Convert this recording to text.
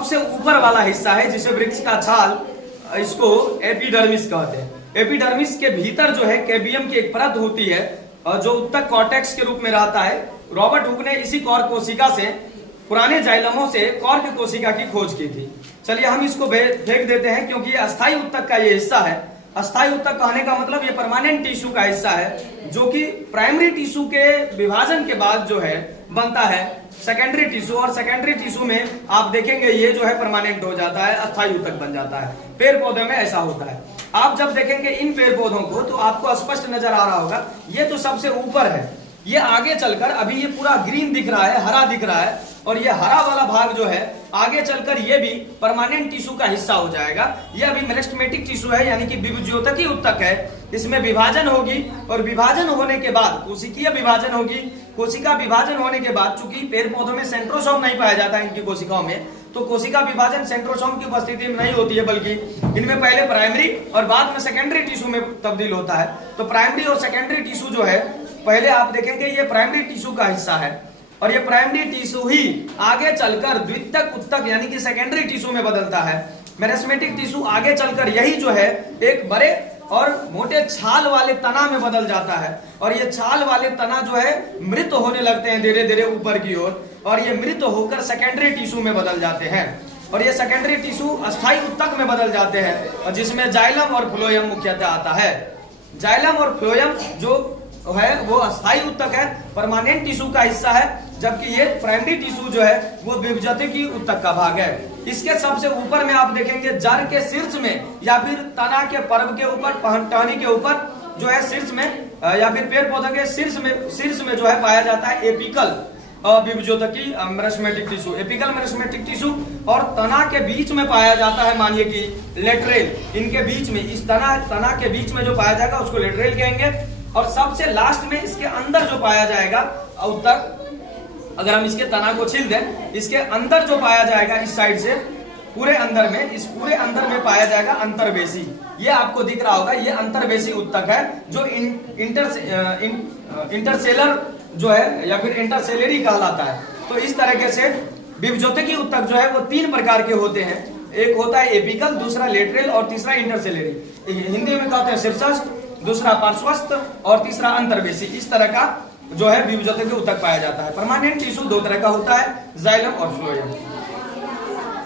सबसे ऊपर वाला हिस्सा है जिसे वृक्ष का छाल, इसको एपिडर्मिस कहते हैं। एपिडर्मिस के भीतर जो है कैबियम की एक परत होती है जो उत्तक कॉर्टेक्स के रूप में रहता है। रॉबर्ट हुक ने इसी कॉर्क कोशिका से, पुराने जाइलमों से कॉर्क कोशिका की खोज की थी। चलिए हम इसको फेंक देते हैं क्योंकि ये अस्थायी उत्तक का ये हिस्सा है। अस्थायी उत्तक कहने का मतलब ये परमानेंट टिश्यू का हिस्सा है जो कि प्राइमरी टिश्यू के विभाजन के बाद जो है बनता है सेकेंडरी टिश्यू, और सेकेंडरी टिश्यू में आप देखेंगे ये जो है परमानेंट हो जाता है, अस्थायी उत्तक बन जाता है। पेड़ पौधे में ऐसा होता है। आप जब देखेंगे इन पेड़ पौधों को तो आपको स्पष्ट नजर आ रहा होगा, ये तो सबसे ऊपर है, ये आगे चलकर अभी ये पूरा ग्रीन दिख रहा है, हरा दिख रहा है, और ये हरा वाला भाग जो है आगे चलकर ये भी परमानेंट टिश्यू का हिस्सा हो जाएगा। ये अभी मेरिस्टेमेटिक टिश्यू है, यानी कि विभज्योतकी उत्तक है। इसमें विभाजन होगी और विभाजन होने के बाद कोशिकीय विभाजन होगी। कोशिका विभाजन होने के बाद, चूंकि पेड़ पौधों में सेंट्रोसोम नहीं पाया जाता इनकी कोशिकाओं में, तो कोशिका विभाजन सेंट्रोसोम की उपस्थिति में नहीं होती है, बल्कि इनमें पहले प्राइमरी और बाद में सेकेंडरी टिश्यू में तब्दील होता है। तो प्राइमरी और सेकेंडरी टिश्यू जो है, पहले आप देखेंगे ये प्राइमरी टिश्यू का हिस्सा है, और ये प्राइमरी टिश्यू ही आगे चलकर द्वितीयक उत्तक यानी कि सेकेंडरी टिश्यू में बदलता है। मेरिस्टेमेटिक टिश्यू आगे चलकर यही जो है एक बड़े और मोटे छाल वाले तना में बदल जाता है, और ये छाल वाले तना जो है मृत होने लगते हैं धीरे धीरे ऊपर की ओर, और ये मृत होकर सेकेंडरी टिश्यू में बदल जाते हैं, और ये सेकेंडरी टिश्यू अस्थायी उत्तक में बदल जाते हैं, और जिसमें जाइलम और फ्लोएम मुख्यतः आता है। जाइलम और फ्लोएम जो है वो अस्थायी उत्तक है, परमानेंट टिश्यू का हिस्सा है, जबकि ये प्राइमरी टिश्यू जो है वो विभज्योतकी उत्तक का भाग है। इसके सबसे ऊपर में आप देखेंगे जड़ के शीर्ष में या फिर तना के पर्व के ऊपर, टहनी के ऊपर जो है शीर्ष में, या फिर पेड़ पौधे के शीर्ष में जो है पाया जाता है एपिकल विभज्योतकी meristematic tissue. Apical meristematic tissue और तना के बीच में पाया जाता है, मानिए कि लेटरेल, इनके बीच में, इस तना के बीच में जो पाया जाएगा उसको लेटरेल कहेंगे। और सबसे लास्ट में इसके अंदर जो पाया जाएगा उत्तक, अगर हम इसके तना को छील दें, इसके अंदर जो पाया जाएगा इस साइड से पूरे अंदर में, इस पूरे अंदर में पाया जाएगा अंतर्वेशी। ये आपको दिख रहा होगा, ये अंतर्वेशी उत्तक है जो इंटरसेलर जो है या फिर इंटरसेलरी कहलाता है। तो इस तरीके से विभज्योतकी उत्तक जो है वो 3 प्रकार के होते हैं। एक होता है एपिकल, दूसरा लेटरल और तीसरा इंटरसेलरी। हिंदी में कहते हैं शीर्षस्थ, दूसरा पार्श्वस्थ और तीसरा अंतर्वेशी। इस तरह का जो है विभज्योतकी उत्तक पाया जाता है। परमानेंट टिश्यू 2 तरह का होता है, जाइलम और फ्लोएम।